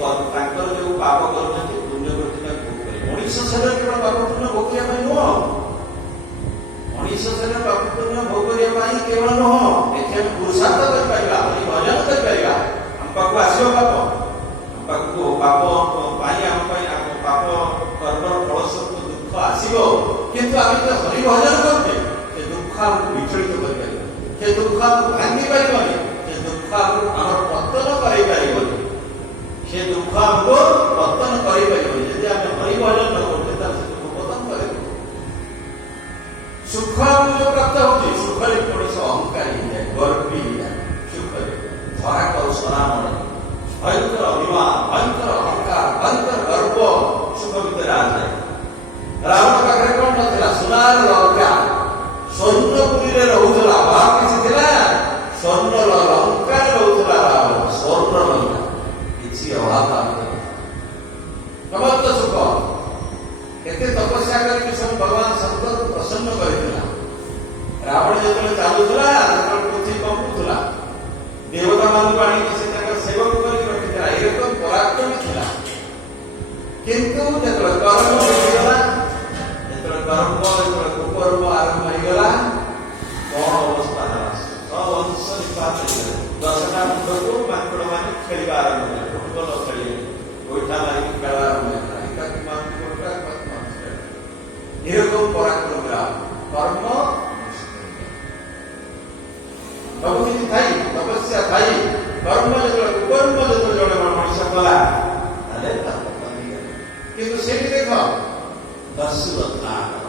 ତାଙ୍କର ଯୋଉ ପାପ କରୁଛନ୍ତି ପୁଣ୍ୟ କରୁଛନ୍ତି ତାକୁ ଭୋଗ କରିବେ। ମଣିଷ ଶରୀର କେବଳ ପାପ ପୁଣ୍ୟ ଭୋଗିବା ପାଇଁ ନୁହଁ, ମଣିଷ ଶରୀର ପାପ ପୁଣ୍ୟ ଭୋଗ କରିବା ପାଇଁ କେବଳ ନୁହଁ, ଏଠି ଆମେ ପୁରୁଷାର୍ଥ କରିପାରିବା, ଭଜନ କରିପାରିବା। ଆମ ପାଖକୁ ଆସିବ ପାପ, ଆମ ପାଖକୁ ପାପ ପାଇଁ ଆମ ପାପ କର୍ମର ଫଳସ୍ୱରୂପ ଦୁଃଖ ଆସିବ, କିନ୍ତୁ ଆମେ ଯେ ହରି ଭଜନ କରୁଛେ ସେ ଦୁଃଖ ଆମକୁ ବିଚଳିତ କରିପାରିବ, ସେ ଦୁଃଖ ଆମକୁ ଭାଙ୍ଗି ପାରିବନି, ସେ ଦୁଃଖ ଆମକୁ ଆମର ପତନ କରାଇ ପାରିବନି, ସେ ଦୁଃଖ ଆମକୁ ପତନ କରିପାରିବନି। ଯଦି ଆମେ ହରି ଭଜନ ନ କରୁଛେ ତାହେଲେ ସେ ଦୁଃଖ ପତନ କରିବ। ସୁଖ ଆମକୁ ଯୋଉ ପ୍ରାପ୍ତ ହଉଛି, ସୁଖରେ ମଣିଷ ଅହଙ୍କାରୀ ହେଇଯାଏ, ଗର୍ବୀ ହେଇଯାଏ। ସୁଖରେ ଧରା କରୁ ସରାମଣ, ଭୟଙ୍କର ଅଭିମାନ, ଭୟଙ୍କର ଅହଙ୍କାର, ଭୟଙ୍କର ଗର୍ବ ସୁଖ ଭିତରେ ଆସେ। ରାବଣ ପାଖରେ କଣ ନଥିଲା? ସୁନାର ଲଙ୍କା, ସ୍ୱର୍ଣ୍ଣପୁରୀରେ ରହୁଥିଲା। ଭାବ କିଛି ଥିଲା? ସ୍ୱର୍ଣ୍ଣ ଲଙ୍କାରେ ରହୁଥିଲା ରାବଣ, ସ୍ୱର୍ଣ୍ଣ ଲଙ୍କା, କିଛି ଅଭାବ ସମସ୍ତ ସୁଖ। କେତେ ତପସ୍ୟା କରିକି ସବୁ ଭଗବାନ ଶଙ୍କରଙ୍କୁ ପ୍ରସନ୍ନ କରିଥିଲା। ରାବଣ ଯେତେବେଳେ ଚାଲୁଥିଲା, ଯେତେବେଳେ ପୃଥିବୀ କମ୍ପୁଥିଲା, ଦେବତା ମାନଙ୍କୁ ଆଣିକି ସେ ତାଙ୍କର ସେବକ କରିକି ରଖିଥିଲା। ଏରକମ ପରାକ୍ରମୀ ଥିଲା। କିନ୍ତୁ ଯେତେବେଳେ କର୍ମ ହେଇଗଲା, ଯେତେବେଳେ କୁକର୍ମ ଆରମ୍ଭ ହେଇଗଲା, କଣ ଅବସ୍ଥା ହେଲା? ସବୁ ଅଂଶ ନିପାତ ହେଇଗଲା। 10ଟା ମୁଣ୍ଡକୁ ମାଙ୍କଡ ମାନେ ଖେଳିବା ଆରମ୍ଭ କଲେ, ଫୁଟବଲ ଖେଳିଲେ, ଗୋଇଠା ମାରିକି ଖେଳ ଆରମ୍ଭ ହେଇଗଲା। ଏରକମ ପରାକ୍ରମୀ କର୍ମ ସବୁ କିଛି ଥାଇ, ତପସ୍ୟା ଥାଇ, କର୍ମ ଯେତେବେଳେ କୁକର୍ମ ଯେତେବେଳେ ଜଣେ ମଣିଷ କଲା, ତାହେଲେ କିନ୍ତୁ ସେଇଠି ଦେଖ ଦସ୍ୟୁ ରତ୍ନାକର,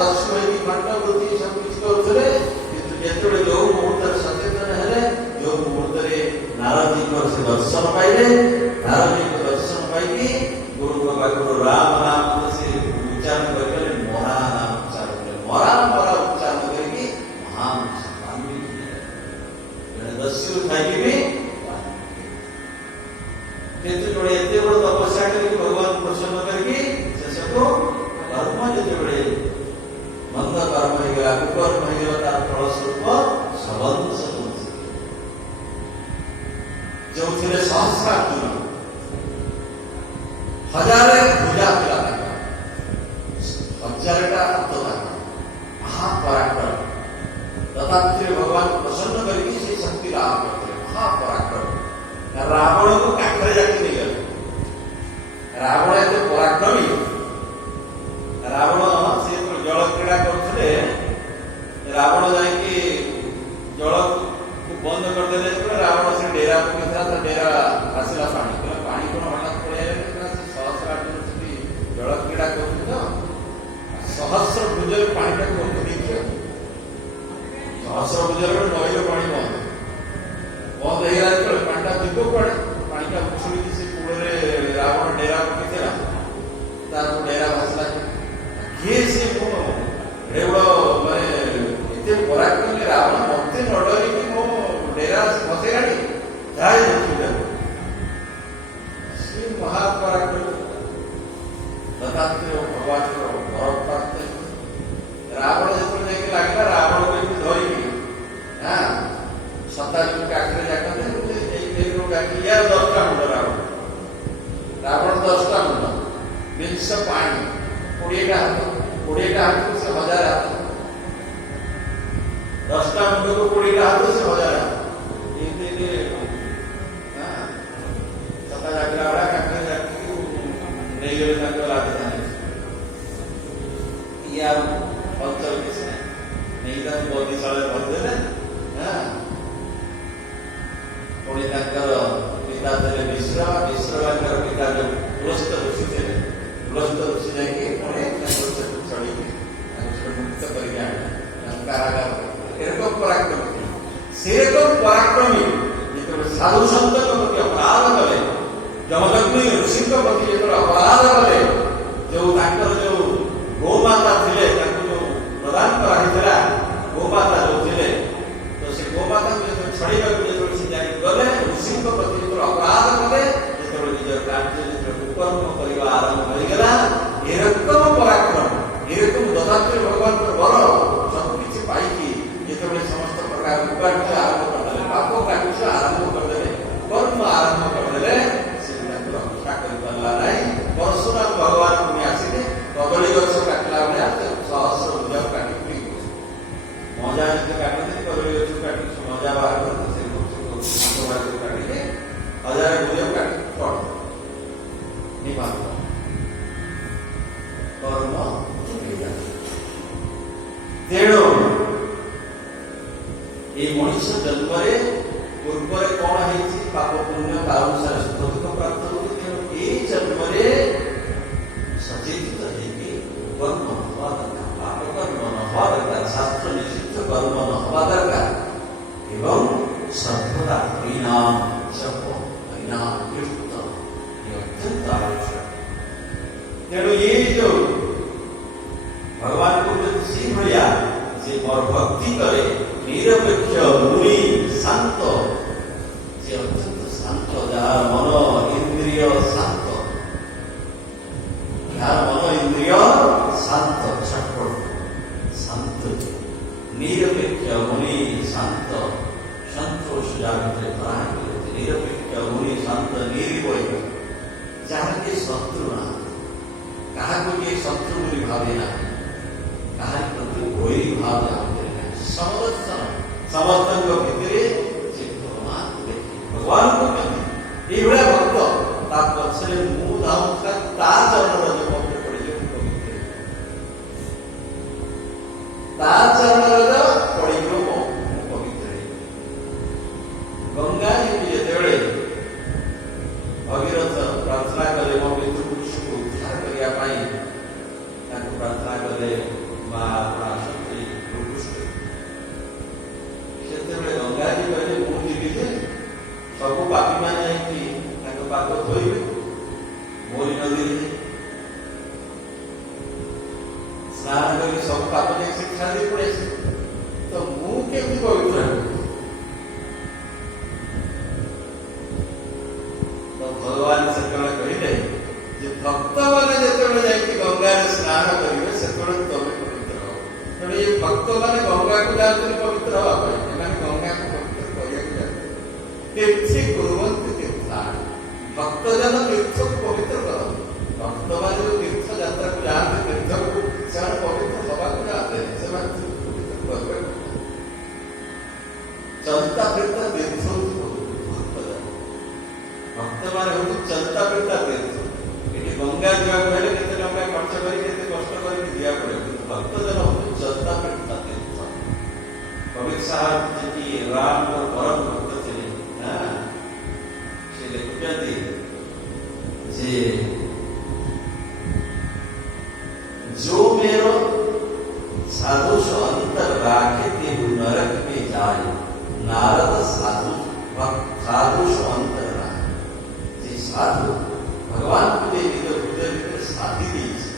ଦସ୍ୟୁ ହେଇକି ଖଣ୍ଡ ବୃତ୍ତି ସବୁ କିଛି କରୁଥିଲେ। କିନ୍ତୁ ଯେତେବେଳେ ଯୋଉ ମୁହୂର୍ତ୍ତରେ ସଚେତନ ହେଲେ, ଯୋଉ ମୁହୂର୍ତ୍ତରେ ନାରଦୀଙ୍କର ସେ ଦର୍ଶନ ପାଇଲେ, ନାରଦୀଙ୍କ ଦର୍ଶନ ପାଇକି ଗୁରୁଙ୍କ ପାଖରୁ ରାମ ନାମ ସେ ଉଚ୍ଚାରଣ କରିଲେ, ମରା ନାମ ଉଚ୍ଚାରଣ କଲେ, ମରା ଉଚ୍ଚାରଣ କରିକି ଦସ୍ୟୁ ଥାଇକି ବି କିନ୍ତୁ ଜଣେ ଏତେ ବଡ ତପସ୍ୟା କରିକି ଭଗବାନ ପ୍ରସନ୍ନ କରିକି ଶେଷକୁ କର୍ମ ଯେତେବେଳେ ମନ୍ଦ କର୍ମ ହେଇଗଲା, କୁକର୍ମ ହେଇଗଲା, ତାର ଫଳସ୍ୱରୂପ ସବଂଶ ଯୋଉଥିରେ ସହସ୍ରାର୍ଜୁନ, 1000 ଭୁଜା ଥିଲା ତାଙ୍କର, 1000ଟା ହାତ ତାଙ୍କର, ମହାପରାକ୍ରମ। ଦତ୍ତାତ୍ରେୟ ଭଗବାନ ପ୍ରସନ୍ନ କରିକି ସେ ଶକ୍ତି ଲାଭ କରିଥିଲେ, ମହାପରାକ୍ରମ। ରାବଣକୁ କାଠରେ ଯାକି ନେଇଗଲେ। ରାବଣ ଏତେ ପରାକ୍ରମୀ, ରାବଣ ସେ ଜଳ କ୍ରୀଡ଼ା କରୁଥିଲେ, ରାବଣ ଯାଇକି ଜଳକୁ ବନ୍ଦ କରିଦେଲେ। ଯେତେବେଳେ ରାବଣ ସେ ଡେରା ପକେଇଥିଲା, ତା ଡେରା ଆସିଲା ପାଣି, ପାଣି କଣ ହଠାତ୍ ପଳେଇଲା? ସେ ସହସ୍ରାର୍ଜୁନ ସେଠି ଜଳ କ୍ରୀଡ଼ା କରୁଥିଲେ ତ, ସହସ୍ର ଭୁଜରେ ପାଣିଟାକୁ ବନ୍ଦ ଦେଇଛି। ସହସ୍ର ଭୁଜରେ ନଈର ପାଣି ବନ୍ଦ ହେଇଗଲା। ଯେତେବେଳେ ପାଣିଟା ଯିବ କୁଆଡେ, ପାଣିଟା ଉଛୁଳିକି ସେ କୂଳରେ ରାବଣ ଡେରା ପକେଇଥିଲା, ତାର ଡେରା ଭାସିଲା। କିଏ ସେ ଏଡ ମାନେ ଏତେ ପରାକ୍ରମୀ ରାବଣ, ମତେ ନ ଡରିକି ମୋ ଡେରା ବସେଇଲାଣି, ଯାଏ ସେ ମହାପରାକ୍ରମୀ ଦତ୍ତାତ୍ରେୟ ଭଗବାନଙ୍କର ବର ପ୍ରାପ୍ତ। ରାବଣ ଯେତେବେଳେ ଯାଇକି ଲାଗିଲା, ରାବଣକୁ ଏମିତି ଧରିକି ସତାଜୀଙ୍କ ଆଖିରେ ଜାକନ୍ତି, ୟାର 10ଟା ମୁଣ୍ଡ ରାବଣ 10ଟା ମୁଣ୍ଡ, 20 ପାଣି, 20ଟା ହାତ, 20ଟା ହାତକୁ ସେ 1000 ହାତ, 10ଟା ମୁଣ୍ଡକୁ 20ଟା ହାତ, ସେ 1000 ହାତ। ଏମିତି ସତା ଜାକିଲା ଭଳିଆ କାଠରେ ଜାକିକି ନେଇଗଲେ ତାଙ୍କ ରାଜଧାନୀ। ଇଏ ଆଉ ଅଞ୍ଚଳ କିଛି ନାହିଁ, ନେଇକି ତାଙ୍କୁ ବନ୍ଦୀଶାଳାରେ ଭରିଦେଲେ। ପୁଣି ତାଙ୍କର ପିତା ଥିଲେ ବିଶ୍ରବାଙ୍କର ପିତା ଯୋଉ ପୁଲସ୍ତ ଋଷି ଥିଲେ, ପୁଲସ୍ତ ଋଷି ଯାଇକି ପୁଣି ତାଙ୍କର ସେଠୁ ଚଢ଼ିକି ତାଙ୍କୁ ମୁକ୍ତ କରିକି ଆଣିଲେ, ତାଙ୍କୁ କାରାଗାର। ଏରକମ ପରାକ୍ରମୀ ଥିଲେ। ସେରକମ ପରାକ୍ରମୀ ଯେତେବେଳେ ସାଧୁ ସନ୍ତଙ୍କ ପ୍ରତି ଅପରାଧ କଲେ, ଯମଦଗ୍ନି ଋଷିଙ୍କ ପ୍ରତି ଯେତେବେଳେ ଅପରାଧ କଲେ, ଯୋଉ ତାଙ୍କର ଯୋଉ ଗୋମାତା ଥିଲେ, ତାଙ୍କୁ ଯୋଉ ପ୍ରଦାନ କରାହେଇଥିଲା, ଗୋମାତା ଯୋଉ ଥିଲେ, ତ ସେ ଗୋମାତାଙ୍କୁ ଯେତେବେଳେ ଛଡେଇବାକୁ ଯେତେବେଳେ ସେ ଯାଇକି ଗଲେ, ଋଷିଙ୍କ ପ୍ରତି ଯେତେବେଳେ ଅପରାଧ କଲେ, ଯେତେବେଳେ ନିଜର କାର୍ଯ୍ୟ ଯେତେବେଳେ କୁକର୍ମ କରିବା ଆରମ୍ଭ ହୋଇଗଲା, ଏରକମ ପରାକ୍ରମ, ଏରକମ ଦତ୍ତାତ୍ରେୟ ଭଗବାନଙ୍କର ବର ସବୁ କିଛି ପାଇକି ଯେତେବେଳେ ସମସ୍ତ ପ୍ରକାର କାର୍ଯ୍ୟ ଆରମ୍ଭ କରିଦେଲେ, ପାପ କାର୍ଯ୍ୟ ଆରମ୍ଭ କରିଦେଲେ, କର୍ମ ଆରମ୍ଭ ମଣିଷ ଜନ୍ମରେ ପୂର୍ବରେ କଣ ହେଇଛି, ପାପ ପୁଣ୍ୟ ତା ଅନୁସାରେ ସୁଖ ଦୁଃଖ ପ୍ରାପ୍ତ ହେଉଛି। ତେଣୁ ଏଇ ଜନ୍ମରେ ସଚେତିତ ହେଇକି କର୍ମ ହବା ଦରକାର, ପାପ କର୍ମ ନ ହବା ଦରକାର, ଶାସ୍ତ୍ର ନିଷିଦ୍ଧ କର୍ମ ନ ହବା ଦରକାର ଏବଂ ସର୍ବଦା ହରିନାମ ଜପ, ହରିନାମ କୀର୍ତ୍ତନ ଅତ୍ୟନ୍ତ ଆବଶ୍ୟକ। ତେଣୁ ଏଇ ଯୋଉ ଭଗବାନଙ୍କୁ ଯଦି ସେଇଭଳିଆ ଯେ ଭକ୍ତି କରେ, ନିରପେକ୍ଷ ମୁନି ଶାନ୍ତ, ଯେ ଅତ୍ୟନ୍ତ ଶାନ୍ତ, ଯାହାର ମନ ଇନ୍ଦ୍ରିୟ ଶାନ୍ତ, ଯାହାର ମନ ଇନ୍ଦ୍ରିୟ ଶାନ୍ତ, ଛଟପଟ ଶାନ୍ତ, ନିରପେକ୍ଷ ମୁନି ଶାନ୍ତ, ସନ୍ତୋଷ ଯାହା ଭିତରେ ପ୍ରାଣ କରୁଛି, ନିରପେକ୍ଷ ମୁନି ଶାନ୍ତ ନିରିବୟ, ଯାହାକି ଶତ୍ରୁ ନାହାନ୍ତି, କାହାକୁ କିଏ ଶତ୍ରୁ ବୋଲି ଭାବେ ନାହିଁ, କାହାରି ପ୍ରତି ବୈରୀ ଭାବ ଭିତରେ ନାହିଁ, ସମଦର୍ଶନ, ସମସ୍ତଙ୍କ ଭିତରେ ସେ ଭଗବାନଙ୍କୁ ଦେଖେ, ଭଗବାନଙ୍କୁ ଦେଖେ। ଏଇଭଳିଆ ଭକ୍ତ ତା ପଛରେ ମୁଁ ଧାଉଁଥିବା ତା ଚରଣର ଯୋଉ ପବିତ୍ର ପଡ଼ିଯିବ ପବିତ୍ର, ତା ଚରଣର ପଡ଼ିଯିବ ମୁଁ ପବିତ୍ର। ଗଙ୍ଗାଜୀଙ୍କୁ ଯେତେବେଳେ ଭଗୀରଥ ପ୍ରାର୍ଥନା କଲେ ମୋ ପିତୃପୁରୁଷଙ୍କୁ ଉଦ୍ଧାର କରିବା ପାଇଁ, ତାଙ୍କୁ ପ୍ରାର୍ଥନା କଲେ ମା ଆସନ୍ତି ଭୂପୃଷ୍ଠ, ସେତେବେଳେ ଗଙ୍ଗାଜୀ କହିଲେ ମୁଁ ଯିବି ଯେ ସବୁ ପାପୀମାନେ ଯାଇକି ତାଙ୍କ ପାପ ଧୋଇବେ ମୋରି ନଦୀରେ, ସ୍ନାନ କରି ସବୁ ପାପ ଯାଇ ଶିକ୍ଷା ଦେଇ ପଳେଇ ଆସିବେ, ତ ମୁଁ କେମିତି ପବିତ୍ର ହେବି? ଭଗବାନ ସେତେବେଳେ କହିଲେ ଯେ ଭକ୍ତମାନେ ଯେତେବେଳେ ଯାଇକି ଗଙ୍ଗାରେ ସ୍ନାନ କରିବେ ସେତେବେଳେ ତମେ ପବିତ୍ର ହବ। ତେଣୁ ଏ ଭକ୍ତମାନେ ଗଙ୍ଗାକୁ ଯାଆନ୍ତି ପବିତ୍ର ହବା ପାଇଁ, ଏମାନେ ଗଙ୍ଗାକୁ ପବିତ୍ର କରିବାକୁ ଯାଆନ୍ତି। ତୀର୍ଥି କୁରୁବନ୍ତି ତୀର୍ଥାଣି, ଭକ୍ତଜନ ତୀର୍ଥକୁ ପବିତ୍ର କରନ୍ତି। ଭକ୍ତମାନେ ଯୋଉ ତୀର୍ଥ ଯାତ୍ରାକୁ ଯାଆନ୍ତି, ତୀର୍ଥକୁ, ସେମାନେ ପବିତ୍ର ହବାକୁ ଯାଆନ୍ତି, ସେମାନେ ପବିତ୍ର କରିବାକୁ ଚଳିତା ଫିରତା ତୀର୍ଥ ଭକ୍ତମାନେ ହଉଛି ଚଳିତା ଫିରତା ତୀର୍ଥ। ଏଠି ଗଙ୍ଗା ଯିବାକୁ ହେଲେ କେତେ ଟଙ୍କା ଖର୍ଚ୍ଚ କରି କେତେ କଷ୍ଟ କରିକି ଯିବାକୁ ପଡିବ, କିନ୍ତୁ ଭକ୍ତଜନ ହଉଛି ଚଳିତା ଫିରତା ତୀର୍ଥ। କବିର ସାହେବ ଯେକି ରାମଙ୍କ ପରମ ଭକ୍ତ ଥିଲେ, ସେ ଲେଖୁଛନ୍ତି ଯେ जो मेरो साधु सो अंतर राखे ते नरक में जाए, नारद साधु साधु सो अंतर राखे, साधु भगवान को निज हृदय भीतर साधी देइछि।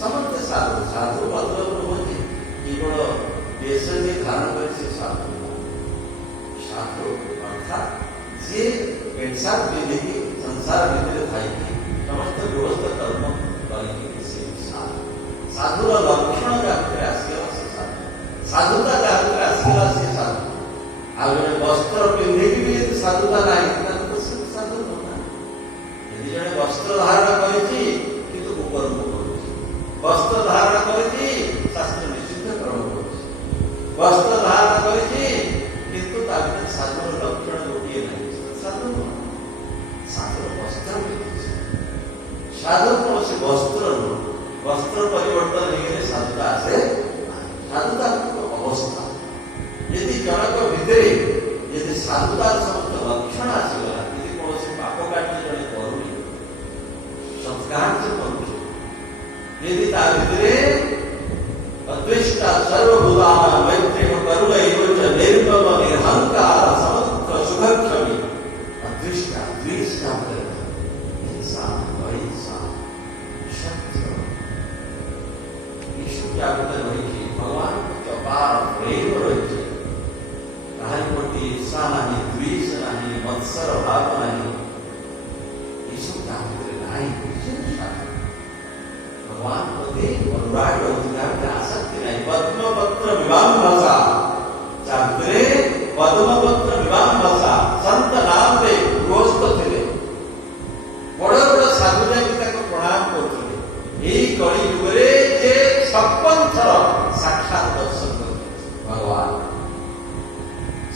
समस्त साधु, साधु मतलब नୁହଁନ୍ତି କେବଳ ବେଶ ଯେ ଧାରଣ କରି ସେ ସାଧୁ, ସାଧୁ ଅର୍ଥାତ୍ ଯିଏ ପେଣ୍ଟସାର୍ଟ ପିନ୍ଧିକି ସଂସାର ଭିତରେ ଥାଇକି ସମସ୍ତ ଗୃହସ୍ଥ କର୍ମ କରିକି ସେ ସାଧୁ। ସାଧୁର ଲକ୍ଷଣ ଯାହା ଭିତରେ ଆସିଗଲା ସେ ସାଧୁ, ସାଧୁତା ଯାହା ଭିତରେ ଆସିଗଲା ସେ ସାଧୁ। ଆଉ ଜଣେ ବସ୍ତ୍ର ପିନ୍ଧିକି ବି ଯଦି ସାଧୁତା ନାହିଁ ତାହେଲେ ତ ସେ ସାଧୁ ନୁହଁ। ଯଦି ଜଣେ ବସ୍ତ୍ର ଧାରଣ କରିଛି କିନ୍ତୁ କୁକର୍ମ କରୁଛି, ବସ୍ତ୍ର ଧାରଣ କରିଛି ଶାସ୍ତ୍ର ନିଷିଦ୍ଧ କର୍ମ କରୁଛି, ବସ୍ତ୍ର ଧାରଣ କରିଛି କିନ୍ତୁ ତା ଭିତରେ ସାଧୁର ଲକ୍ଷଣ ଗୋଟିଏ ନାହିଁ, ସାଧୁ ନୁହଁ। ସାଧୁର ବସ୍ତ୍ର ପିନ୍ଧିଛି, ସାଧୁ କୌଣସି ବସ୍ତ୍ର ନୁହଁ। ବସ୍ତ୍ର ପରିବର୍ତ୍ତନ ହେଇଗଲେ ସାଧୁତା ଆସେ, ସାଧୁତା ଅବସ୍ଥା। ଯଦି ଜଣକ ଭିତରେ ଯଦି ସାଧୁତାର ସମସ୍ତ ଲକ୍ଷଣ ଆସିଗଲା, ଯଦି କୌଣସି ପାପ କାର୍ଯ୍ୟ ଜଣେ କରୁନି, ସତ୍କାର୍ଯ୍ୟ କରୁଛି, ଯଦି ତା ଭିତରେ ଅଦ୍ୱେଷ୍ଟା ସର୍ବଭୂତାନାଂ ମୈତ୍ରେୟ କରୁଣ ଏବ ନିର୍ମମ ନିରହଙ୍କାର ସମଗ୍ର ଶୁଭକ୍ଷମୀ, ଅଦ୍ୱେଷ୍ଟା ଦ୍ୱେଷ୍ଟା ହିଂସା ଅହିଂସା ସତ୍ୟ ईश्वर ଭିତରେ ରହିଛି, ଭଗବାନ ପ୍ରତି ଅପାର ପ୍ରେମ ରହିଛି, କାହାରି ପ୍ରତି ଈର୍ଷା ନାହିଁ, ଦ୍ୱେଷ ନାହିଁ, ମତ୍ସର ଭାବ ନାହିଁ, ଏସବୁ ତା ଭିତରେ ନାହିଁ। ଭଗବାନ ପ୍ରତି ଅନୁରାଗ ରହିଛି, ତା ଭିତରେ ଆସକ୍ତି ନାହିଁ। ପଦ୍ମପତ୍ର ବିବାହ ଭାଷା, ଯାହା ଭିତରେ ପଦ୍ମପତ୍ର ବିବାହ ଭାଷା, ସନ୍ତ ନାମରେ ଗୃହସ୍ଥ ଥିଲେ, ବଡ ବଡ ସାଧୁ ଯାଇକି ତାକୁ ପ୍ରଣାମ କରୁଥିଲେ। ଏଇ କଳି ଯୁଗରେ ଯେ 56 ଥର ସାକ୍ଷାତ ଦର୍ଶନ କରିଛନ୍ତି ଭଗବାନ,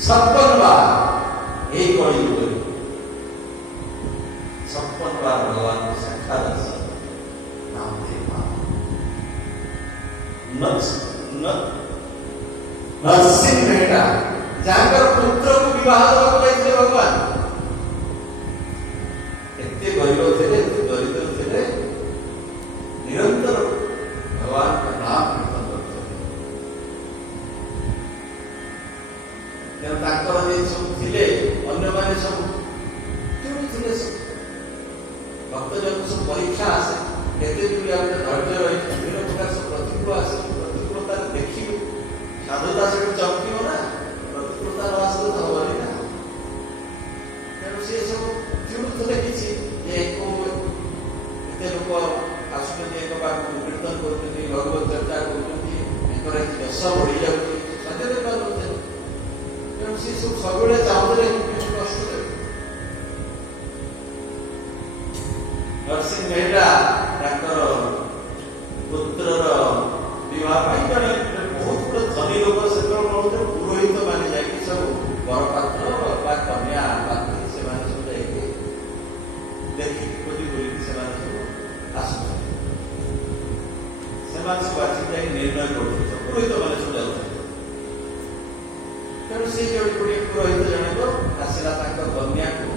56 ବାର ଏଇ କଳି ଯୁଗରେ 56 ବାର ଭଗବାନଙ୍କୁ ସାକ୍ଷାତ ଦର୍ଶନ ନରସିଂହ ମେହେଟା ଯାହାଙ୍କର ପୁତ୍ରକୁ ବିବାହ ଦେବାକୁ ଯାଇଥିଲେ ଭଗବାନ। ଏତେ ଗରିବ ଥିଲେ, ଏତେ ଦରିଦ୍ର ଥିଲେ, ନିରନ୍ତର ଭଗବାନଙ୍କ ନାମ କୀର୍ତ୍ତନ କରୁଥିଲେ। ତେଣୁ ତାଙ୍କର ଯେ ସବୁ ଥିଲେ, ଅନ୍ୟମାନେ ସବୁ କେଉଁଠି ଥିଲେ? ସବୁ ଭକ୍ତଜନଙ୍କୁ ସବୁ ପରୀକ୍ଷା ଆସେ, କେତେ ଦୂର ଆମେ ଧୈର୍ଯ୍ୟ ରହି ବିଭିନ୍ନ ପ୍ରକାର ସବୁ ପ୍ରତିକୂଳ ଆସେ, ପ୍ରତିକୂଳତାରେ ଦେଖିବୁ, ସାଧୁତା ସେଠୁ ଚମକିବ ନା, ପ୍ରତିକୂଳତା ନ ଆସିଲେ ତ ହବନି ନା। ତେଣୁ ସେ ସବୁ ଚିଡ଼ୁଥିଲେ କିଛି ଯେ ଏତେ ଲୋକ ଆସୁଛନ୍ତି ଏକ ପାଖକୁ, କୀର୍ତ୍ତନ କରୁଛନ୍ତି, ଭଗବତ ଚର୍ଚ୍ଚା କରୁଛନ୍ତି, ଏଙ୍କର ଯଶ ବଢିଯାଉଛି, ସହ୍ୟ କରିପାରୁନଥିଲେ। ତେଣୁ ସେ ସବୁ ସବୁବେଳେ ଚାହୁଁଥିଲେ କିଛି କଷ୍ଟ ଦେବେ। ନରସିଂହ ମେହେଟା ତାଙ୍କର ପୁତ୍ରର ବିବାହ ପାଇଁ ଜଣେ ବହୁତ ଗୁଡେ ଧନୀ ଲୋକ ସେତେବେଳେ ବହୁତ ପୁରୋହିତ ମାନେ ଯାଇକି ସବୁ ବରପାତ୍ର ବା କନ୍ୟା ପାତ୍ରୀ ସେମାନେ ସବୁ ଯାଇକି ଦେଖିକି ଖୋଜି ବୁଲିକି ସେମାନେ ସବୁ ଆସୁଛନ୍ତି। ସେମାନେ ସବୁ ଆସିକି ଯାଇକି ନିର୍ଣ୍ଣୟ କରୁଛନ୍ତି, ପୁରୋହିତ ମାନେ ସବୁ ଯାଉଛନ୍ତି। ତେଣୁ ସେ ଯୋଉଠି ଗୋଟିଏ ପୁରୋହିତ ଜଣକ ଆସିଲା ତାଙ୍କ କନ୍ୟାକୁ,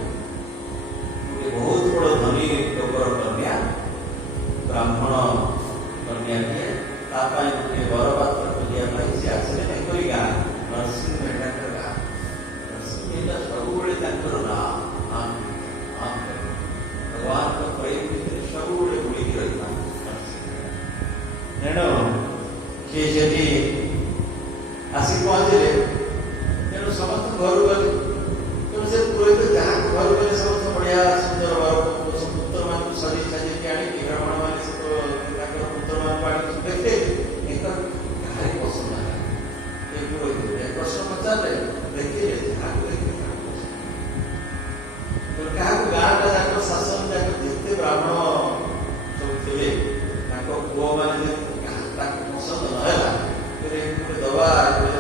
ଗୋଟେ ବହୁତ ବଡ ଧନୀ ଲୋକର କନ୍ୟା, ବ୍ରାହ୍ମଣ କନ୍ୟାଟିଏ, ତା ପାଇଁ ଗୋଟିଏ ବରପାତ୍ର ଖୋଜିବା ପାଇଁ ସେ ଆସିଲେ ଏପରି ଗାଁ, ନରସିଂହ ମେହେଟାଙ୍କ ଗାଁ। ନରସିଂହ ମେହେଟା ସବୁବେଳେ ତାଙ୍କର ଭଗବାନଙ୍କ ପ୍ରେମ ଭିତରେ ସବୁବେଳେ ବୁଲିକି ରହିଥାନ୍ତି। ତେଣୁ ସିଏ ସେଠି ଆସି ପହଞ୍ଚିଲେ। ତେଣୁ ସମସ୍ତ ଘରୁ ଗଲେ। ତେଣୁ ସେ ପୁରୋହିତ ଯାହାକୁ ଘରୁ ଗଲେ ସମସ୍ତ ବଢିଆ ସୁନ୍ଦର ପୁତ୍ରମାନଙ୍କୁ ସଜେଇ ସାଜେଇକି ଆଣିକି ବ୍ରାହ୍ମଣ ମାନେ ତାଙ୍କର ପୁତ୍ରମାନଙ୍କୁ ଆଣିକି ଦେଖେ, କାହାରି ପସନ୍ଦ ହେଲା। ଏ ପୁରୋହିତ ପ୍ରଶ୍ନ ପଚାରିଲେ, ଦେଖିଲେ ଯାହାକୁ ଦେଖିଲେ କାହାକୁ ଗାଁଟା ଯାକ ଶାସନ ଯାକ ଯେତେ ବ୍ରାହ୍ମଣ ସବୁ ଥିଲେ, ତାଙ୍କ ପୁଅ ମାନେ ତାକୁ ପସନ୍ଦ ନହେଲା, ଗୋଟେ ଦବା,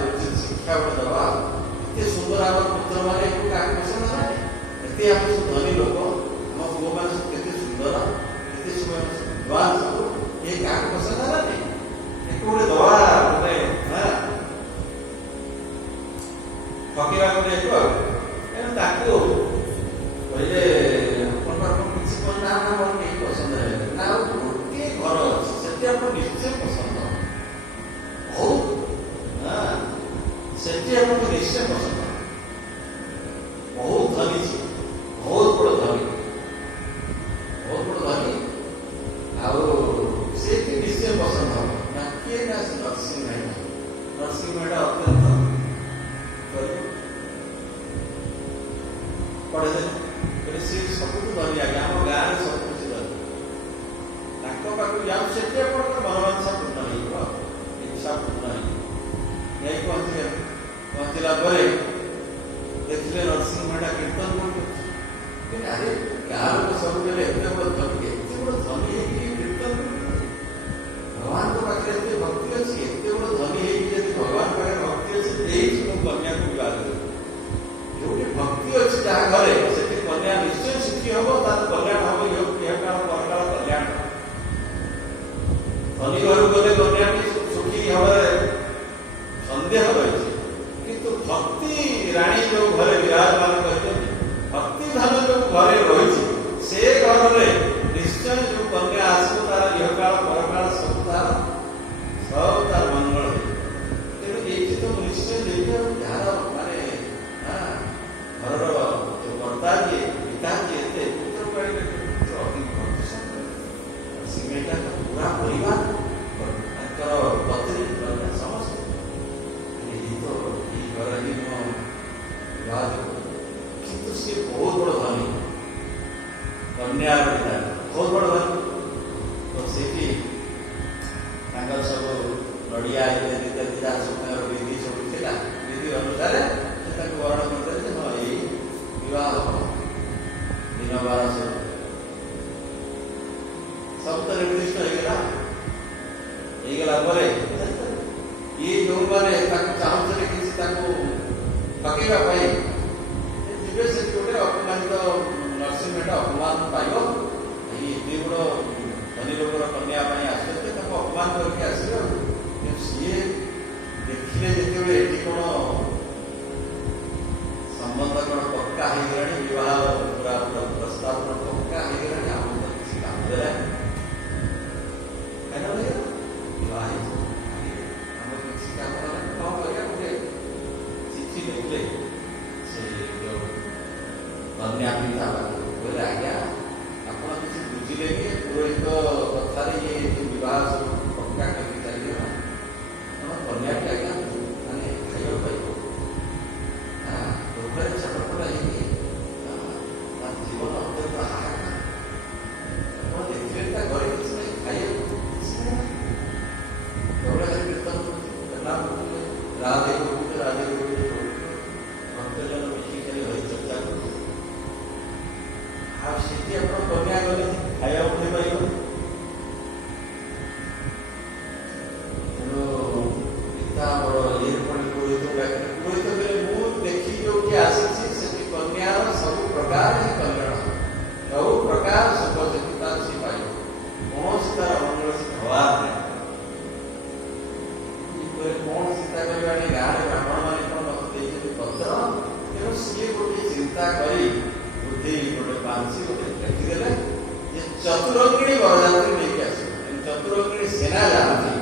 ଉଚିତ ଶିକ୍ଷା ଗୋଟେ ଦବା, ଏତେ ସୁନ୍ଦର ଆମ ପୁତ୍ର ମାନେ କାହାକୁ ପସନ୍ଦ ହେଲାନି। ଏତେ ଆମେ ସବୁ ଧନୀ ଲୋକ, ଆମ ପୁଅ ମାନେ ସବୁ କେତେ ସୁନ୍ଦର, କେତେ ବିଦ୍ୱାନ ସବୁ, ଏ କାହାକୁ ପସନ୍ଦ ହେଲାନି। ଏକୁ ଗୋଟେ ଦବା, ଗୋଟେ ଠକିବାକୁ ନେଇକୁ ଆଉ। ତେଣୁ ତାକୁ କହିଲେ ଆପଣଙ୍କର କିଛି ନା ମୋର କେହି ପସନ୍ଦ ହେଲେ ନା, ଆଉ ଗୋଟିଏ ଘର ଅଛି ସେଠି ଆପଣ ନିଶ୍ଚୟ ପସନ୍ଦ ହଉ, ସେଠି ଆପଣଙ୍କୁ ନିଶ୍ଚୟ ପସନ୍ଦ। ବହୁତ ଧନୀ, ବହୁତ ବଡ ଧନୀ, ବହୁତ ବଡ ଧନୀ, ଆଉ ସେଠି ନିଶ୍ଚୟ ପସନ୍ଦ ହବ। ନା କିଏ? ନା ନରସିଂହ ମେହେଟା। ନରସିଂହ ମେହେଟା ଅତ୍ୟନ୍ତ ପଢେଇଦେଲେ, ସିଏ ସବୁଠୁ ଧନୀ, ଆଜ୍ଞା ଆମ ଗାଁରେ ସବୁ କିଛି ଧନୀ, ତାଙ୍କ ପାଖକୁ ଯାଉ, ସେଠି ଆପଣଙ୍କର ମନୋବାଞ୍ଛା ପୂର୍ଣ୍ଣ ହେଇଯିବ, ଇଚ୍ଛା ପୂର୍ଣ୍ଣ ହେଇଯିବ। ଯାଇ ପହଞ୍ଚିଲା ପରେ ଦେଖିଲେ ନରସିଂହ ମେହେଟା କୀର୍ତ୍ତନ କରୁଛନ୍ତି। ଆରେ ଗାଁ ଲୋକ ସବୁବେଳେ ଏତେ ବଡ ଧନୀ ହେଇକି କୀର୍ତ୍ତନ କରୁଛନ୍ତି, ଭଗବାନଙ୍କ ପାଖରେ ଏତେ ଭକ୍ତି ଅଛି, ଏତେ ବଡ ଧନୀ ହେଇକି ଯଦି ଭଗବାନ ପାଖରେ ଭକ୍ତି ଅଛି, ଏଇଠି ମୁଁ କନ୍ୟାକୁ ବିବାହ ଦେବି। ଯୋଉଠି ଭକ୍ତି ଅଛି ଯାହା ଘରେ, ସେଠି କନ୍ୟା ନିଶ୍ଚୟ ସୁଖୀ ହବ, ତାର କଲ୍ୟାଣ ହବ, ଇହକାଳ ପରକାଳ କଲ୍ୟାଣ। ଧନୀ ଘରକୁ ଗଲେ କନ୍ୟାଟି ସୁଖୀ ହବରେ ସନ୍ଦେହ ରହିଛି, କିନ୍ତୁ ଭକ୍ତି ରାଣୀ ଯୋଉ ଘରେ ବିରାଜମାନ କରିଛନ୍ତି, ଭକ୍ତି ଧନ ଯୋଉ ଘରେ ରହିଛି, ସେ ଘରରେ ନିଶ୍ଚୟ ଯୋଉ କନ୍ୟା ଆସିବ, ତାର ଇହକାଳ ପରକାଳ ସବୁ ତାର ମଙ୍ଗଳ ହେଇଯିବ। ତେଣୁ ଏଇଠି ତ ନିଶ୍ଚୟ ଦେଇଥାଉ, ଯାହାର ମାନେ ଘରର ଯୋଉ କର୍ତ୍ତା ଯିଏ, ପିତା ଯିଏ, ଏତେ ପୁତ୍ର ପାଇଲେ, ପୁତ୍ର ଅଧିକ ଭକ୍ତି ସିମେଟା ପୁରା ପରିବାର, ତାଙ୍କର ପତ୍ନୀ ସମସ୍ତେ ଘର ହିଁ ବିବାହ। କିନ୍ତୁ ସିଏ ବହୁତ ବଡ ଧନୀ, କନ୍ୟା ପିତା ବହୁତ ବଡ ଧନୀ। ତ ସେଠି ତାଙ୍କର ସବୁ ନଡିଆ ଇତ୍ୟାଦି ଯାହା ସବୁ ତାଙ୍କର ବିଧି ସବୁ ଥିଲା, ବିଧି ଅନୁସାରେ ସେ ତାଙ୍କୁ ବରଣ କରିଦେଲେ ଯେ ହଁ ଏଇ ବିବାହ ଦିନ ବାର ସବୁ ତ ନିର୍ଦ୍ଦିଷ୍ଟ ହେଇଗଲା ପରେ ଇଏ ଯୋଉମାନେ ତାକୁ ଚାହୁଁଥିଲେ କିଛି ତାକୁ ଠକେଇବା ପାଇଁ, ଯିବେ ସେଠି ଗୋଟେ ଅପମାନିତ, ନରସିଂହ ମେହେଟା ଅପମାନ ପାଇବ। ଏଇ ଏତେ ବଡ ଧନୀ ଲୋକର କନ୍ୟା ପାଇଁ ଆସିଲେ ତାକୁ ଅପମାନ କରିକି ଆସିବେ। କିନ୍ତୁ ସିଏ ଦେଖିଲେ ଯେତେବେଳେ ଏଠି କଣ କହିଲେ ଆଜ୍ଞା ଆପଣ କିଛି ବୁଝିଲେନି, ପୁରୋହିତ କଥାରେ ଇଏ ବିବାହ ସବୁ ପକ୍କା କରିକି ଚାଲିଗଲା। ଆପଣ କନ୍ୟାଟି ଆଜ୍ଞା ମାନେ ଖାଇବା ପାଇବ ଦୁଃଖରେ ଛଟପଟ ହେଇକି ତା ଜୀବନ ଅତ୍ୟନ୍ତ ହାହାକାର। ଆପଣ ଦେଖିଲେ ତା ଘରେ କିଛି ନାହିଁ, ଖାଇବାକୁ କିଛି ନାହିଁ, କେବଳ ଖାଲି କୀର୍ତ୍ତନ କରୁଥିଲେ, ନାମ କରୁଥିଲେ, ରାଧେ କରୁଥିଲେ, ରାଧେ କରୁଥିଲେ, ଭକ୍ତଜନ ମିଶିକି ଖାଲି ହରି ଚର୍ଚ୍ଚା କରୁଥିଲେ। ଆଉ ସେଠି ଆପଣ କନ୍ୟା ଗଲେ ଖାଇବାକୁ ଉଠେଇ ପାରିବ। ତେଣୁ ପିତା ବଡ଼ ଇଏ ପୁଣି ପୁରୋହିତ ଡାକିଲେ। ପୁରୋହିତ କହିଲେ ମୁଁ ଦେଖି ଯୋଉଠି ଆସିଛି ସେଠି କନ୍ୟାର ସବୁ ପ୍ରକାର ହିଁ କଲ୍ୟାଣ, ସବୁ ପ୍ରକାର ସୁଖ ସେଠି ତାର ସେ ପାଇବ, କୌଣସି ତାର ଅମଙ୍ଗଳ ସେ ହବାର ନାହିଁ। କଣ ଚିନ୍ତା କରିବା, ଗାଁରେ ବ୍ରାହ୍ମଣ ମାନେ କଣ ମତେ ଦେଇଛନ୍ତି ପତ୍ର, ତେଣୁ ସିଏ ଗୋଟେ ଚିନ୍ତା କରି ବୁଦ୍ଧି ଗୋଟେ ବାଞ୍ଚି ଗୋଟେ ଲେଖିଦେଲେ ଯେ ଚତୁରଙ୍ଗିଣୀ ବରଯାତ୍ରୀ ନେଇକି ଆସିବ। ଚତୁରଙ୍ଗିଣୀ ସେନା ଯାଆନ୍ତି,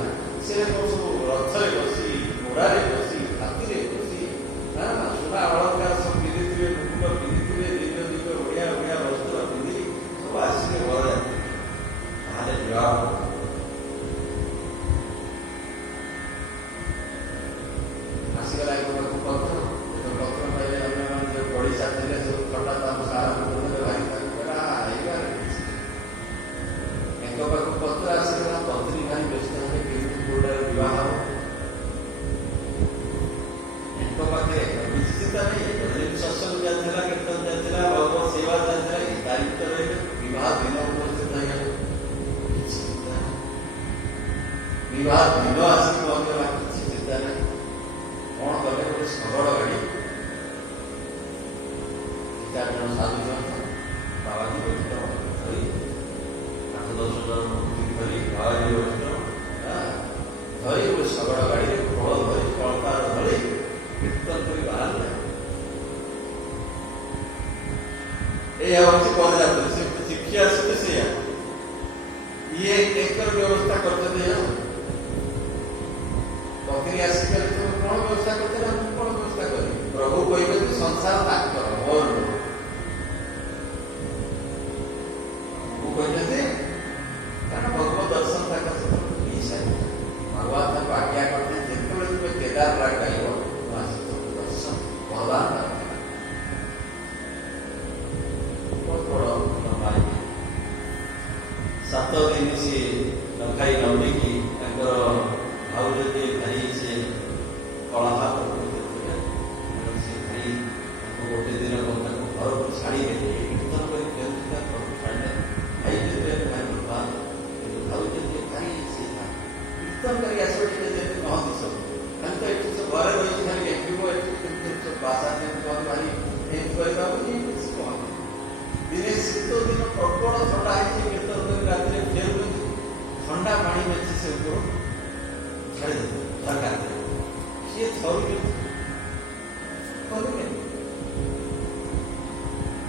ସେ ସବୁ ରଥରେ ବସି, ଘୋଡ଼ାରେ ବସି, ହାତୀରେ ବସି, ସୁନା ଅଳଙ୍କାର ସବୁ ପିନ୍ଧିଥିବେ, ମୁକୁଟ ପିନ୍ଧିଥିବେ, ଦିବ୍ୟ ଦିବ୍ୟ ବଢ଼ିଆ ବଢ଼ିଆ ବସ୍ତ୍ର ପିନ୍ଧି ସବୁ ଆସିବେ ବରଯାତ୍ରୀ। ତାହେଲେ ବିବାହ ଆସିଗଲା ଏକ ପାଖକୁ ପତ୍ର। ପତ୍ର ପାଇଲେ ଅନ୍ୟମାନେ ଯେଉଁ ପଡ଼ିଶା ଥିଲେ ସବୁ ଥଟା ତାମସା ଆରମ୍ଭ କରିଦେଲେ। ଭାଇ ତାକୁ କହିଲା ହେଇଗଲା ଏକ ପାଖକୁ ପତ୍ର ଆସିଗଲା। ପତ୍ନୀ ଭାରି ବ୍ୟସ୍ତ ହେଲେ କେମିତି କୋଉଟାରେ ବିବାହ ହେବ। ଏକ ପାଖରେ କିଛି ଚିନ୍ତା ନାହିଁ, ସତ୍ସଙ୍ଗ ଚାଲିଥିଲା, କୀର୍ତ୍ତନ ଚାଲିଥିଲା, ଭଗବତ ସେବା ଚାଲିଥିଲା, ଏଇ ତାରିଖ ରହିଲେ ବିବାହ ଦିନ ଉପସ୍ଥିତ ହେଇଗଲା। କିଛି ଚିନ୍ତା ନାହିଁ, ବିବାହ ଦିନ ଆସିକି ପହଞ୍ଚିଗଲା, କିଛି ଚିନ୍ତା ନାହିଁ। କଣ କଲେ, ଗୋଟେ ଶଗଡ଼ ଗାଡ଼ି 4 ଜଣ ସାଧୁ ଜଣ ବାବାଜୀ ବୈଷ୍ଣବ ଧରି 8-10 ଜଣ ଧରି ବାବାଜୀ ବୈଷ୍ଣବ ଧରି ଗୋଟେ ଶଗଡ଼ ଗାଡ଼ିରେ ଫଳ ଧରି କଳକାର ଧରି କୀର୍ତ୍ତନ କରି ବାହାରିଲେ। ଏଇଆ ହଉଛି ବରଯାତ୍ରୀ, ସେ ଶିଖି ଆସିଲେ ସେଇଆ। ଇଏ ଏକର ବ୍ୟବସ୍ଥା କରିଛନ୍ତି। ପତ୍ନୀ ଆସିଗଲେ ତୁମେ କଣ ବ୍ୟବସ୍ଥା କରୁଛ ନା ମୁଁ କଣ ବ୍ୟବସ୍ଥା କରିବି? ପ୍ରଭୁ କହିଛନ୍ତି ସଂସାର ତାଙ୍କର, ମୋର ନୁହଁ। ପ୍ରଭୁ କହିଛନ୍ତି କାରଣ ଭଗବତ ଦର୍ଶନ ତାଙ୍କ ହେଇସାରିବ। ଭଗବାନ ତାଙ୍କୁ ଆଜ୍ଞା କରିଥିଲେ ଯେତେବେଳେ ତୁମେ କେଦାର ରାଗ ଗାଇବ ମୁଁ ଆସି ତୁମକୁ ଦର୍ଶନ ଭଗବାନ ତାଙ୍କ 7 ଦିନ ସିଏ ନ ଖାଇ ନ ପିଇକି ତାଙ୍କର ଭାଉଜ ଯିଏ ଭାଇ ସେ କଳହା କରୁଥିଲେ, ସେ ଭାଇ ତାଙ୍କୁ ଗୋଟେ ଦିନ ତାଙ୍କୁ ଘରକୁ ଛାଡ଼ିଦେଲେ। କୀର୍ତ୍ତନ କରି କେମିତି ତା ଘରକୁ ଛାଡ଼ିଲେ। ଭାଇ ଯେତେବେଳେ ଭାଇ ବର୍ତ୍ତମାନ କିନ୍ତୁ ଭାଉଜ ଯିଏ ଭାଇ ସେ କୀର୍ତ୍ତନ କରି ଆସିବ ଟିକେ ଯେମିତି କହନ୍ତି ସବୁ, ଖାଲି ତ ଏଠି ସବୁ ଘରେ ରହିଛି ଖାଲି ଲେଖିବ, ଏଠି କେମିତି ସବୁ ଭାଷା ଯେମିତି କହନ୍ତି ଭାରି ଏମିତି କରିବାକୁ କିଛି କହନ୍ତି। ଦିନେ ଶୀତ ଦିନ ପ୍ରବଳ ଥଣ୍ଡା ହେଇଛି, କୀର୍ତ୍ତନ କରି ରାତିରେ ଫେରୁଛନ୍ତି, ଥଣ୍ଡା ପାଣି ବେଶୀ ସେ ଉପରୁ ଛାଡ଼ିଦେବେ ଦରକାର ସିଏ ଥରୁଛନ୍ତି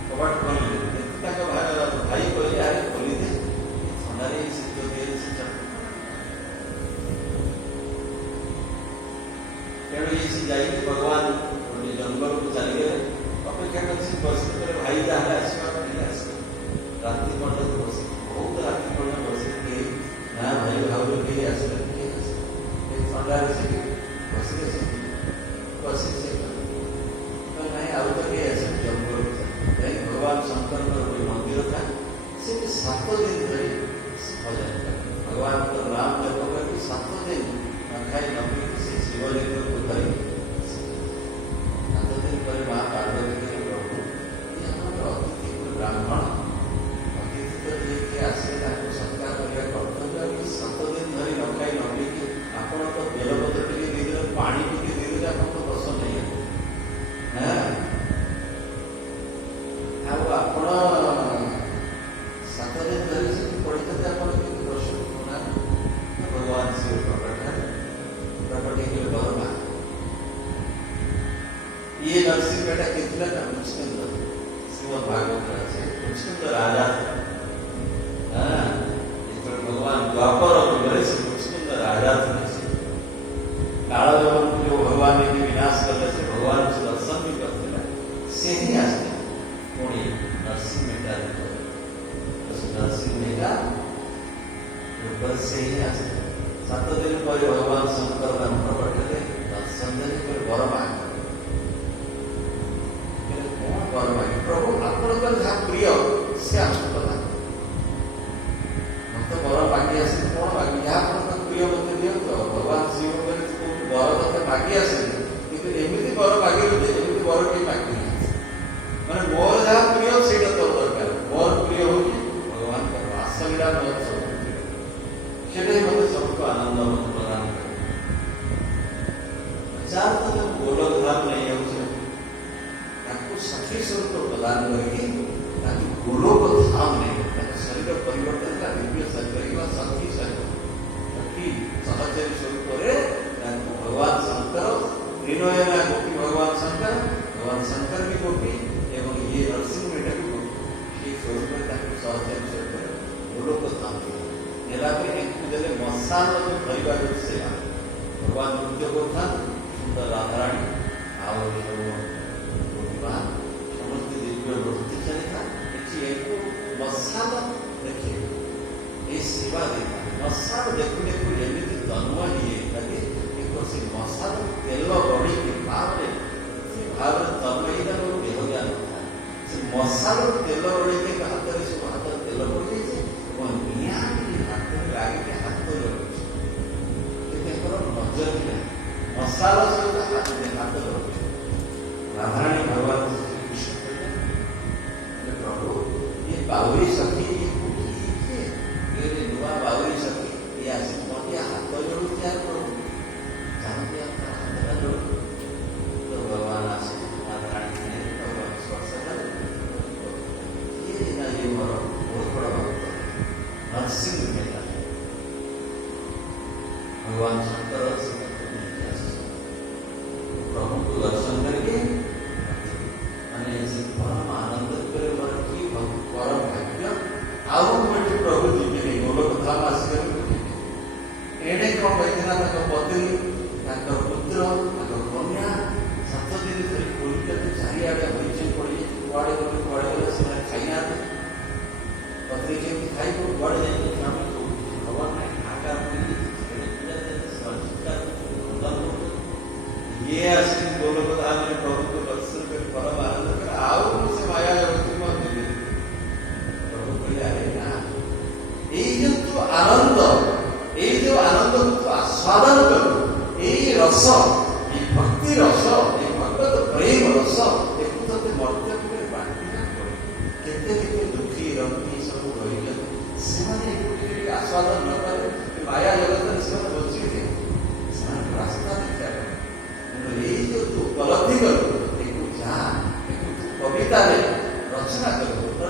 କବାଟ ଖୋଲିଲେ। ତାଙ୍କ ଭାଇ କହିଲେ ଆରେ ଖୋଲିଦେ, ଥଣ୍ଡାରେ ଶୀତ ଦିଏ ସେ ତେଣୁ ଇଏ ଯାଇକି ଭଗବାନ ଗୋଟେ ଜଙ୍ଗଲକୁ ଚାଲିଗଲେ। ଅପେକ୍ଷା କରି ବସିଲେ, ଭାଇ ଯାହେଲେ ଆସିବା ଆସିବ। ରାତି ପର୍ଯ୍ୟନ୍ତ ବସି, ବହୁତ ରାତି ପର୍ଯ୍ୟନ୍ତ ବସିଲେ, କେହି ନା ଭାଇ ଭାଉଜ କେହି ଆସିଲେ, କେହି ଆସିଲେ। ଥଣ୍ଡାରେ ସେ ବସିଲେ, ସେଠି ବସି ସେ ନାଇଁ ଆଉ ତ କେହି ଆସିଲେ। ଜଙ୍ଗଲକୁ ଯାଇ ଭଗବାନ ଶଙ୍କରଙ୍କର ଗୋଟେ ମନ୍ଦିର ଥାଏ, ସେଠି 7 ଦିନ ଧରି ଭଜନ କରେ। ଭଗବାନଙ୍କ ନାମ ଜପ କରିକି 7 ଦିନ ନ ଖାଇ ନ ପିଇକି ସେ ଶିବଲିଙ୍ଗକୁ ଧରି 7 ଦିନ ପରେ ମା ପାର୍ବତୀ ପ୍ରଭୁ ଇଏ ଆମର ଅତିଥି ବ୍ରାହ୍ମଣ, ଅତିଥି ତ ଯିଏ ଆସିଲେ ତାଙ୍କୁ ସତ୍କାର କରିବା କର୍ତ୍ତବ୍ୟ। 7 ଦିନ ଧରି ନ ଖାଇ ନ ପିଇକି ଆପଣ ତ ବେଲପତ୍ର ଟିକେ ଦେଇଦେଲେ, ପାଣି ଟିକେ ଦେଇଦେଲେ, ଆପଣ ତ ପସନ୍ଦ ହେଇଗଲେ। ଆଉ ଆପଣ 7 ଦିନ ଧରି ସେଠି ପଢିଛନ୍ତି, ଆପଣ କେମିତି ଦର୍ଶନ କରୁନାହାନ୍ତି? ଭଗବାନ ଶିବ ପ୍ରକଟ ହେଇଗଲେ ବର୍ମା। ଇଏ ନରସିଂହଟା କିଏ ଥିଲା ନା ମୁଚକୁନ୍ଦ, ଶିବ ଭାଗବତ ଅଛି। ମୁଚକୁନ୍ଦ ରାଜା ଥିଲା। ଯେତେବେଳେ ଭଗବାନ ଦ୍ୱାପର ଯୁଗରେ ସେ ମୁଚକୁନ୍ଦ ରାଜା ଥିଲେ। କାଳ ଜଗତକୁ ଯୋଉ ଭଗବାନ ନେଇକି ବିନାଶ କଲେ, ସେ ଭଗବାନ ଦର୍ଶନ ବି କରିଥିଲା, ସେ ହିଁ ଆସିଥିଲେ। ପୁଣି ନରସିଂହ बस से ही आसे 7 दिन पर भगवान शंकर का प्रकट करे दर्शन देने पर वर मांग कौन वर मांगे प्रभु आपनकर जहाँ प्रिय से आपको प्रदान मत वर मांगी आसे कौन मांगी जहाँ आपनकर प्रिय मत दियो तो भगवान शिव वर मत मांगी आसे किंतु एमती वर मांगे एमती वर के मांगी माने मोर जहाँ प्रिय से दरकार मोर प्रिय हो भगवान का रासलीला महोत्सव से मत सबको आनंद मत प्रदान करे विचार तो जब गोलोकधाम नहीं है सखी स्वरूप प्रदान करेगी ताकि गोलोक धाम नहीं शरीर परिवर्तन का दिव्य शरीर सखी सखी सहचरी स्वरूप भगवान शंकर त्रिनयन गोपी भगवान शंकर की गोपी एवं ये नरसिंह मेढा की गोपी स्वरूप सहचरी स्वरूप गोलोक धाम मसाल परिवार सेवा भगवान नृत्य करता सुंदर राधाराणी समस्त दिव्य नृत्य चलता मसाल देखे ये सेवा देता मसाल देखु देखु एमती जन्म लिए से मसाल तेल बड़ी भाव जन्म ही देह ज्ञान था से मसाल तेल बड़ी हाथ में सब हाथ तेल पड़ जाए नजर मसाला सहित हाथ राधाराणी भगवान कृष्ण प्रभु ये बावरी सखी ये नुआ बावरी सखी ये आसी मोटे हाथ जोड़ू त्यार प्रभु जानते हाथ जोड़ तो भगवान आसे राधाराणी ने भगवान स्पर्श कर ये मोर बहुत बड़ा भक्त नरसिंह मेला भगवान शंकर प्रभु को दर्शन करके परम आनंद करे परम भाग्य आउ प्रभु जीवे गोलोक धाम आसिक एणे कौन कहना पत्नी पुत्र कन्या 7 दिन धरी कोलिका चारिआडे हईचे पड़ी कुआड़े गले कुआड़े गले से खाई ना पत्नी केमती खाई कुआड़े जाए भगवान आकार ये आसिक गोलोक धाम में प्रभु को दर्शन कर परम आनंद कर आओ से माया जगत में मिले प्रभु कहले अरे ना ये जो आनंद तो आस्वादन करो ये रस ये भक्ति रस ये भगवत प्रेम रस एक तते मर्त्य में बांटी ना केते केते दुखी रंगी सब रही गए से माने एक आस्वादन न करे माया जगत में सब बची थे रास्ता देखा जो तू उपलब्धि करो कविता रचना करो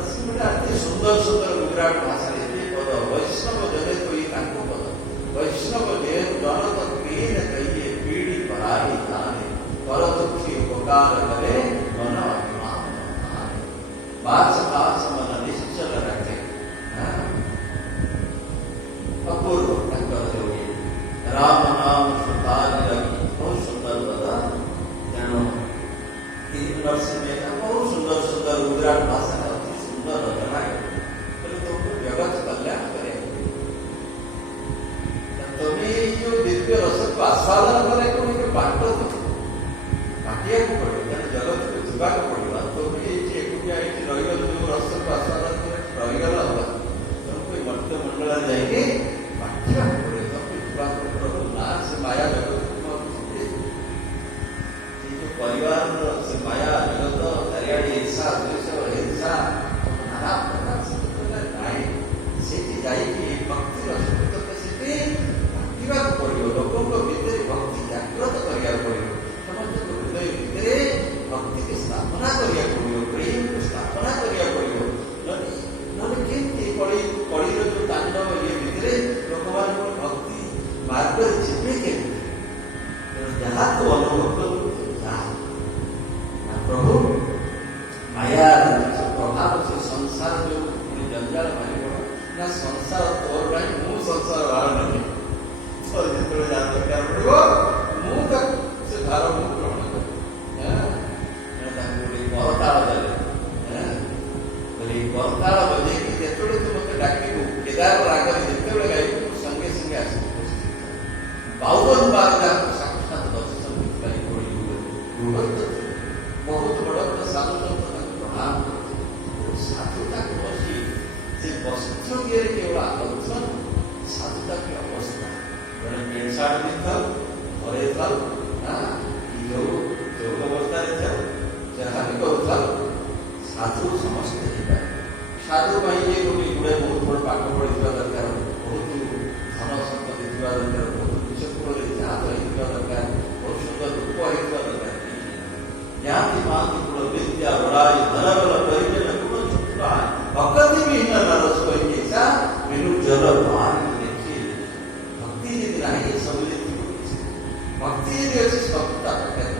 सुंदर सुंदर गुजराट भाषा पद वैष्णव जने तो ये पद वैष्णव जन तो प्रिय कहिए पीढ़ी पराई जाने पर दुखी उपकार करे मन अभिमान बास मन निश्चल रखे अपूर्व राम नाम लगी बहुत सुंदर बता तेणु नरसिंह मेहता बहुत सुंदर सुंदर गुजराट भाषा अति सुंदर रचना है तुमको जगत कल्याण करे तुम्हें जो दिव्य रस को आस्वादन करे को बाट बाटिया को पड़े जगत को जीवा को पड़ेगा तुम्हें एकुटिया रही जो रस को आस्वादन करे रहीगला होगा तुमको मर्त्य मंडल जाएंगे बाटिया को पड़े प्रभु ना से माया जगत परिवार से माया जगत चारिआडे हिंसा द्वेष हिंसा नाना प्रकार से भक्ति रसपूत से भक्तिवा पड़ो लोकों भितर भक्ति जागृत करा पड़ो समस्त हृदय भितर भक्ति की स्थापना करा पड़ो प्रेम को स्थापना करा पड़ो केमती कड़ी जो तांडव ये भितर लोक भक्ति मार्ग जीवे के जहाँ तो अनुभव करूँ प्रभु माया प्रभाव से संसार जो जंजाल मारी ना संसार तोर नहीं मु संसार बाहर नहीं तो जितने जान क्या पड़ेगा मु तक से धारा मु ग्रहण कर करताल चले बोले करताल बजे कि जेतोड़े तू मते डाकिबू केदार राग जेतोड़े गाइबू ଦିହରେ କେବଳ ଆବଦ୍ଧ ସାଧୁତା କି ଅବସ୍ଥା ଜଣେ ପ୍ୟାଣ୍ଟ ସାର୍ଟ ପିନ୍ଧଥାଉ ଘରେ ଥାଉ କି ଯୋଉ ଅବସ୍ଥାରେ ଥାଉ ଯାହା ବି କରୁଥାଉ ସାଧୁ ସମସ୍ତେ ହେଇପାରେ। ସାଧୁ ପାଇଁ ଯେ ଗୋଟେ ବହୁତ ବଡ଼ ପାଠ ପଢ଼ିଥିବା ଦରକାର, ବହୁତ ଧନ ସମ୍ପତ୍ତି ଥିବା ଦରକାର, ବହୁତ ଉଚ୍ଚ କୂଳରେ ଜାତ ହେଇଥିବା ଦରକାର, ବହୁତ ସୁନ୍ଦର ରୂପ ହେଇଥିବା ଦରକାର। ଜ୍ଞାତି ମାତି କୂଳ ବିଦ୍ୟା ବଡ଼ାଇ ଧନବଳ ପରିଜନ ଗୁଣ ଚତୁରା ଭକ୍ତି ବିହୀନ ନରସ ହୋଇଯାଇଛା ବିନୁ ଜର ପାଣି ଦେଖି। ଭକ୍ତି ଯଦି ନାହିଁ ସବୁ ଦେଖିବ କିଛି, ଭକ୍ତି ଯଦି ଅଛି ସବୁ ତା ପାଖରେ।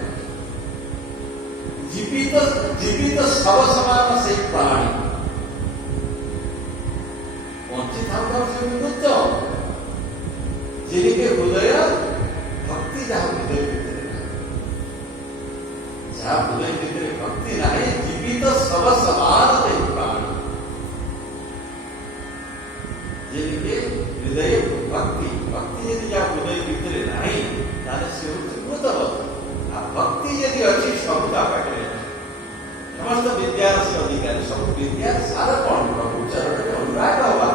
ଜୀବିତ ଶବ ସମାନ ସେଇ ପ୍ରାଣୀ ବଞ୍ଚିଥାଉ ସେ ମୃତ ଯେମିତି ହୃଦୟ ଭକ୍ତି ଯାହା ହୃଦୟ ଭିତରେ ନାହିଁ, ଯାହା ହୃଦୟ ଭିତରେ ଭକ୍ତି ନାହିଁ ଜୀବିତ ଶବ ସମାନ ସେଇ ପ୍ରାଣୀ। ଯେମିତି ହୃଦୟ ଭକ୍ତି ଯଦି ଯାହା ହୃଦୟ ଭିତରେ ନାହିଁ ତାହେଲେ ସେ ହେଉଛି ମୃତ। ଆଉ ଭକ୍ତି ଯଦି ଅଛି ସବୁ ତା ପାଖରେ ଅଛି। ସମସ୍ତ ବିଦ୍ୟାର ସେ ଅଧିକାରୀ, ସବୁ ବିଦ୍ୟାର ସାର କ'ଣ? ପ୍ରଭୁ ଚରଣରେ ଅନୁରାଗ ହବା।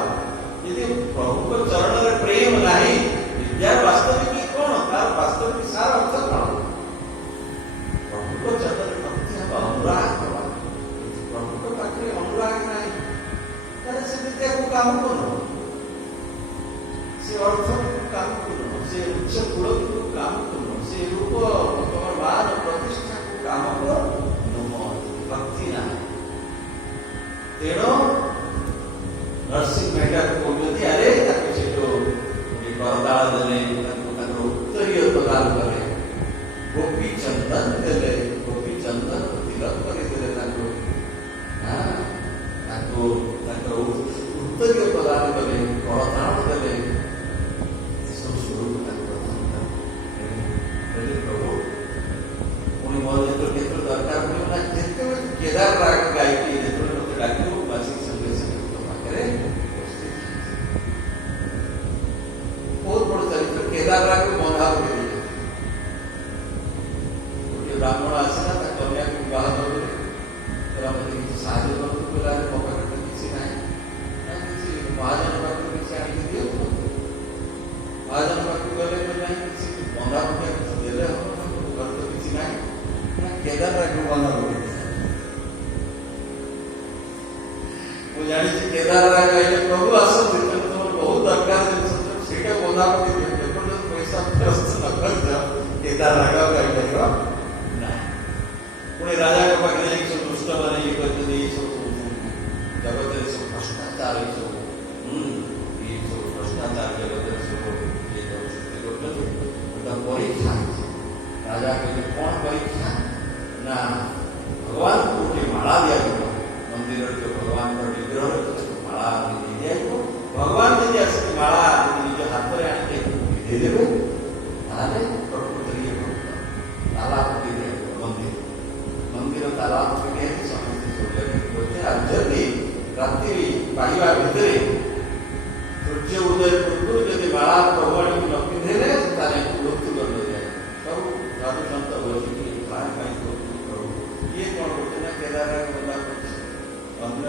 ଯଦି ପ୍ରଭୁଙ୍କ ଚରଣରେ ପ୍ରେମ ନାହିଁ ବିଦ୍ୟାର ବାସ୍ତବିକ କ'ଣ? ତାର ବାସ୍ତବିକ ସାର ଅର୍ଥ କ'ଣ? ପ୍ରଭୁଙ୍କ ଚରଣରେ ଭକ୍ତି ହବା, ଅନୁରାଗ ହବା। ପ୍ରଭୁଙ୍କ ପାଖରେ ଅନୁରାଗ ନାହିଁ ତାହେଲେ ସେ ବିଦ୍ୟାକୁ କାମ କରୁନ, ସେ ଅର୍ଥକୁ କାମ କରୁନ, ସେ ଉଚ୍ଚ କୂଳକୁ କାମ କରୁନ, ସେ ରୂପ ତମର ମାନ ପ୍ରତିଷ୍ଠାକୁ କାମ କର ଭକ୍ତି ନାହିଁ। ତେଣୁ ନରସିଂହ ମେହଟା କହୁଛନ୍ତି ଆରେ ତାକୁ ସେଠୁ କରତାଳ ଦେଲେ, ତାଙ୍କର ଉତ୍ତରୀୟ ପ୍ରଦାନ କଲେ, ଗୋପୀ ଚନ୍ଦନ ଦେଲେ, ଗୋପୀ ଚନ୍ଦନ ତିଲକ କରିଦେଲେ ତାଙ୍କୁ ତାଙ୍କର ଉତ୍ତରୀୟ ପ୍ରଦାନ କଲେ, କରତାଳ ଦେଲେ, ଏସବୁ ସ୍ୱରୂପ ତାଙ୍କୁ ପ୍ରଦାନ କଲେ। ପ୍ରଭୁ ପୁଣି ମୋର ଯେତେବେଳେ କେତେବେଳେ ଦରକାର ପଡ଼ିବ ନା, ଯେତେବେଳେ କେଦାର ରାଗ ଗାଇକି ଯେତେବେଳେ ମୋତେ ଡାକିବ ବାସିକି ସଙ୍ଗେ ସଙ୍ଗେ ତୋ ପାଖରେ ଉପସ୍ଥିତ। ବହୁତ ବଡ଼ ଚରିତ୍ର। କେଦାର ରାଗ ବନ୍ଧା ପକେଇ ଗୋଟିଏ ବ୍ରାହ୍ମଣ ଆସିଲା ତା କନ୍ୟାକୁ ବିବାହ କରିଲେ, ମୋତେ କିଛି ସାହାଯ୍ୟ କରନ୍ତୁ କହିଲା, ମୋ ପାଖରେ ତ କିଛି ନାହିଁ, କିଛି ମହାଜନ ପାଖରୁ କିଛି ଆଣିକି ଦିଅ। ମହାଜନ ପାଖକୁ ଗଲେ ନାହିଁ କିଛି ବନ୍ଧା ପକେଇ କିଛି ଦେଲେ ହବ, ଘରେ ତ କିଛି ନାହିଁ। କେଦାର ରାଗ ବନ୍ଧା ପକେଇ ମୁଁ ଜାଣିଛି କେଦାର ରାଗ ହେଲେ ପ୍ରଭୁ ଆସନ୍ତୁ, ତମର ବହୁତ ଦରକାର ଜିନିଷ ସେଇଟା ବନ୍ଧା ପକେଇ ଦିଅ। ଯେପର୍ଯ୍ୟନ୍ତ ପଇସା ଫେରସ୍ତ ନ କରିଛ କେଦାର ରାଗ ଗାଇପାରିବ ନାହିଁ। ପୁଣି ରାଜାଙ୍କ ପାଖରେ ଯାଇକି ସବୁ ଦୁଷ୍ଟମାନେ ଇଏ କରିଛନ୍ତି, ଏଇସବୁ ଜଗତରେ ସବୁ ଭ୍ରଷ୍ଟାଚାର, ଏଇସବୁ ଭ୍ରଷ୍ଟାଚାର ଜଗତରେ ସବୁ ଇଏ ସୃଷ୍ଟି କରୁଛନ୍ତି। ଗୋଟେ ପରୀକ୍ଷା ହେଇଛି। ରାଜା କହିଲେ କ'ଣ ପରୀକ୍ଷା ନା ଭଗବାନଙ୍କୁ ଗୋଟିଏ ମାଳା ଦିଆଯିବ, ମନ୍ଦିରରେ ଯେଉଁ ଭଗବାନଙ୍କର ବିଗ୍ରହ ମାଳା ଦିଆଯିବ। ଭଗବାନ ଯଦି ଆସିକି ମାଳା ଯଦି ନିଜ ହାତରେ ଆଣିକି ଦେଇଦେବେ ତାହେଲେ ପ୍ରକୃତରେ ଇଏ ଭକ୍ତ। ତାଲା ପକେଇ ଦିଆଯିବ ମନ୍ଦିର ତାଲା ପକେଇ ଦିଆଯାଇଛି। ସମସ୍ତେ ସବୁ ଆଉ ଯଦି ରାତ୍ରି ପାଇବା ଭିତରେ ସୂର୍ଯ୍ୟ ଉଦୟ ପୂର୍ବରୁ ଯଦି ମାଳା ପ୍ରଭୁ ଆଣିକି ନ ପିନ୍ଧେଇଲେ ତାହେଲେ ମୃତ୍ୟୁ ଦଣ୍ଡ ଦିଆଯାଏ। ସବୁ ସାଧୁ ସନ୍ଥ ବସିକି ପ୍ରଭୁ ଇଏ କ'ଣ କରୁছে ନା କେଦାର ବନ୍ଧା କରୁଛି, ଅନ୍ୟ